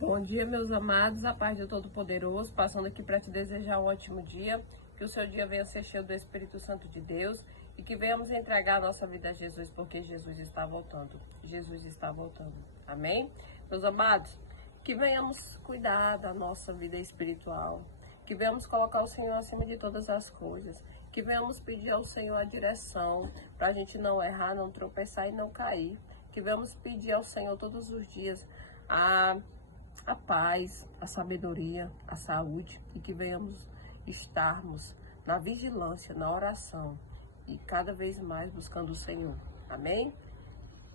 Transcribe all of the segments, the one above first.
Bom dia, meus amados, a paz do Todo-Poderoso, passando aqui para te desejar um ótimo dia, que o seu dia venha ser cheio do Espírito Santo de Deus e que venhamos entregar a nossa vida a Jesus, porque Jesus está voltando. Jesus está voltando. Amém? Meus amados, que venhamos cuidar da nossa vida espiritual, que venhamos colocar o Senhor acima de todas as coisas, que venhamos pedir ao Senhor a direção, para a gente não errar, não tropeçar e não cair, que venhamos pedir ao Senhor todos os dias a paz, a sabedoria, a saúde e que venhamos estarmos na vigilância, na oração e cada vez mais buscando o Senhor. Amém?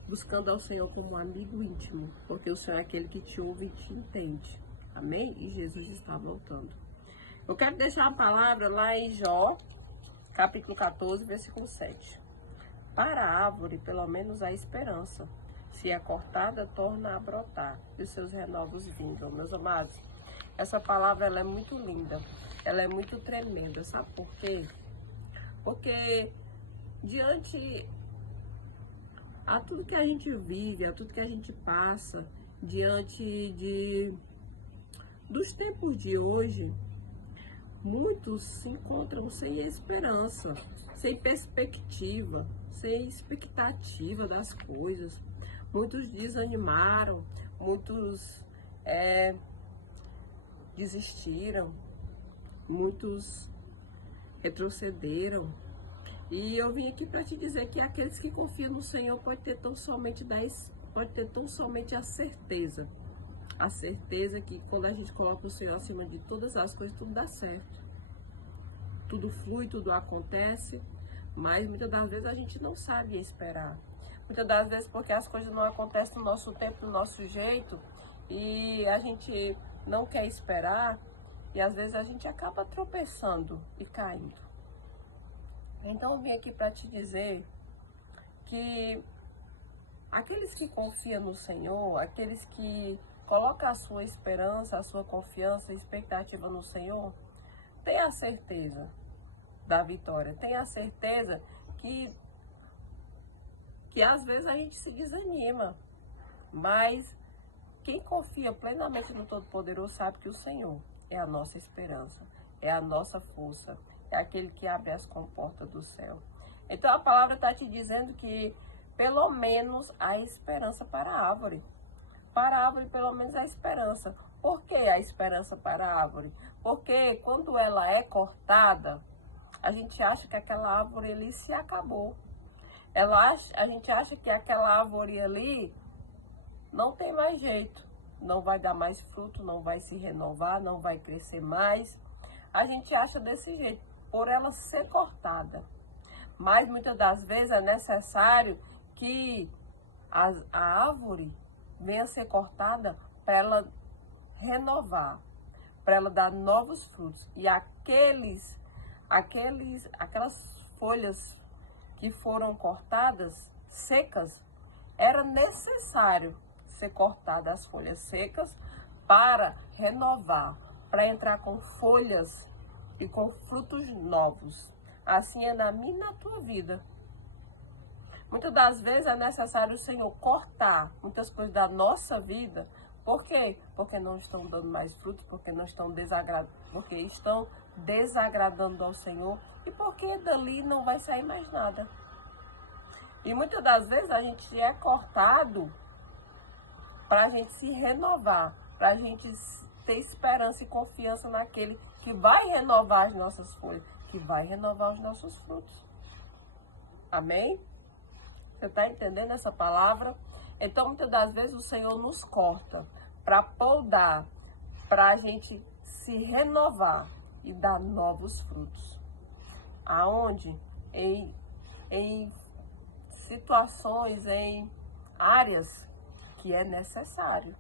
Buscando ao Senhor como um amigo íntimo, porque o Senhor é aquele que te ouve e te entende. Amém? E Jesus está voltando. Eu quero deixar uma palavra lá em Jó, capítulo 14, versículo 7. Para a árvore, pelo menos há esperança. Se é cortada, torna a brotar, e os seus renovos vingam. Meus amados, essa palavra ela é muito linda, ela é muito tremenda, sabe por quê? Porque diante a tudo que a gente vive, a tudo que a gente passa, dos tempos de hoje, muitos se encontram sem esperança, sem perspectiva, sem expectativa das coisas. Muitos desanimaram, muitos desistiram, muitos retrocederam. E eu vim aqui para te dizer que aqueles que confiam no Senhor pode ter tão somente a certeza que quando a gente coloca o Senhor acima de todas as coisas, tudo dá certo. Tudo flui, tudo acontece, mas muitas das vezes a gente não sabe esperar. Muitas das vezes porque as coisas não acontecem no nosso tempo, no nosso jeito, e a gente não quer esperar, e às vezes a gente acaba tropeçando e caindo. Então eu vim aqui para te dizer que aqueles que confiam no Senhor, aqueles que colocam a sua esperança, a sua confiança e expectativa no Senhor, tenha a certeza da vitória, tenha a certeza que às vezes a gente se desanima, mas quem confia plenamente no Todo-Poderoso sabe que o Senhor é a nossa esperança, é a nossa força, é aquele que abre as comportas do céu. Então a palavra está te dizendo que pelo menos há esperança para a árvore. Para a árvore pelo menos há esperança. Por que a esperança para a árvore? Porque quando ela é cortada, a gente acha que aquela árvore ali se acabou. A gente acha que aquela árvore ali não tem mais jeito, não vai dar mais fruto, não vai se renovar, não vai crescer mais. A gente acha desse jeito, por ela ser cortada. Mas muitas das vezes é necessário que a árvore venha a ser cortada para ela renovar, para ela dar novos frutos. E aquelas folhas que foram cortadas, secas, era necessário ser cortadas as folhas secas para renovar, para entrar com folhas e com frutos novos. Assim é na minha e na tua vida. Muitas das vezes é necessário o Senhor cortar muitas coisas da nossa vida. Por quê? Porque não estão dando mais frutos, porque estão desagradando ao Senhor e porque dali não vai sair mais nada. E muitas das vezes a gente é cortado para a gente se renovar, para a gente ter esperança e confiança naquele que vai renovar as nossas folhas, que vai renovar os nossos frutos. Amém? Você está entendendo essa palavra? Então, muitas das vezes o Senhor nos corta para podar, para a gente se renovar e dar novos frutos. Aonde? Em situações, em áreas que é necessário.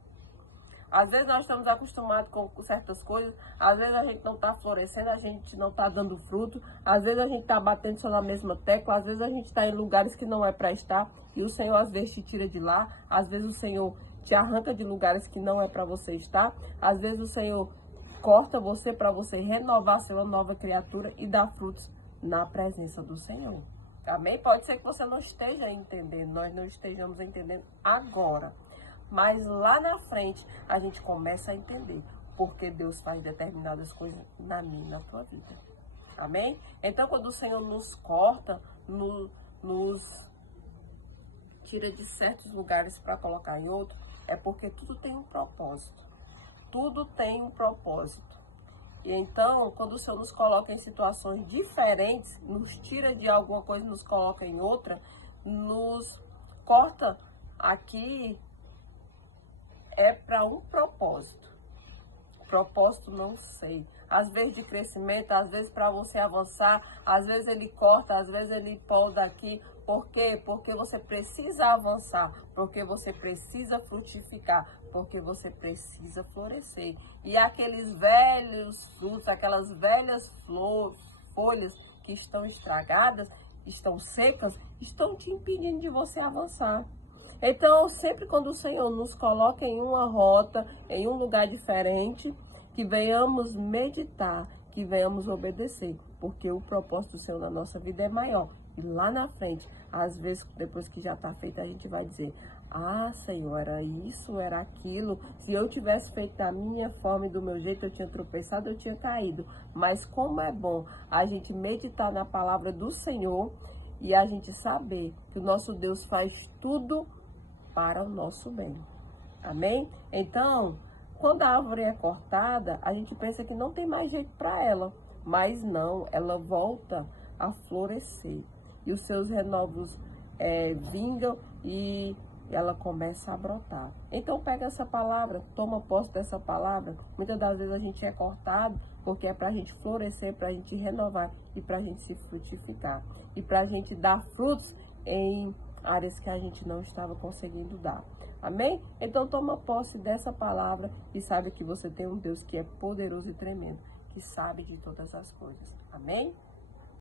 Às vezes nós estamos acostumados com certas coisas, às vezes a gente não está florescendo, a gente não está dando fruto, às vezes a gente está batendo só na mesma tecla, às vezes a gente está em lugares que não é para estar e o Senhor às vezes te tira de lá, às vezes o Senhor te arranca de lugares que não é para você estar, às vezes o Senhor corta você para você renovar ser uma nova criatura e dar frutos na presença do Senhor. Amém? Pode ser que você não esteja entendendo, nós não estejamos entendendo agora. Mas lá na frente a gente começa a entender porque Deus faz determinadas coisas na minha e na tua vida. Amém? Então, quando o Senhor nos corta, nos tira de certos lugares para colocar em outro, é porque tudo tem um propósito. Tudo tem um propósito. E então, quando o Senhor nos coloca em situações diferentes, nos tira de alguma coisa e nos coloca em outra, nos corta aqui, é para um propósito. Propósito não sei. Às vezes de crescimento, às vezes para você avançar, às vezes ele corta, às vezes ele poda aqui. Por quê? Porque você precisa avançar, porque você precisa frutificar, porque você precisa florescer. E aqueles velhos frutos, aquelas velhas folhas que estão estragadas, estão secas, estão te impedindo de você avançar. Então, sempre quando o Senhor nos coloca em uma rota, em um lugar diferente, que venhamos meditar, que venhamos obedecer, porque o propósito do Senhor na nossa vida é maior. E lá na frente, às vezes, depois que já está feito, a gente vai dizer: ah, Senhor, era isso, era aquilo. Se eu tivesse feito da minha forma e do meu jeito, eu tinha tropeçado, eu tinha caído. Mas como é bom a gente meditar na palavra do Senhor e a gente saber que o nosso Deus faz tudo para o nosso bem. Amém? Então, quando a árvore é cortada, a gente pensa que não tem mais jeito para ela. Mas não, ela volta a florescer. E os seus renovos vingam e ela começa a brotar. Então, pega essa palavra, toma posse dessa palavra. Muitas das vezes a gente é cortado porque é para a gente florescer, para a gente renovar e para a gente se frutificar. E para a gente dar frutos em áreas que a gente não estava conseguindo dar. Amém? Então toma posse dessa palavra e sabe que você tem um Deus que é poderoso e tremendo, que sabe de todas as coisas. Amém?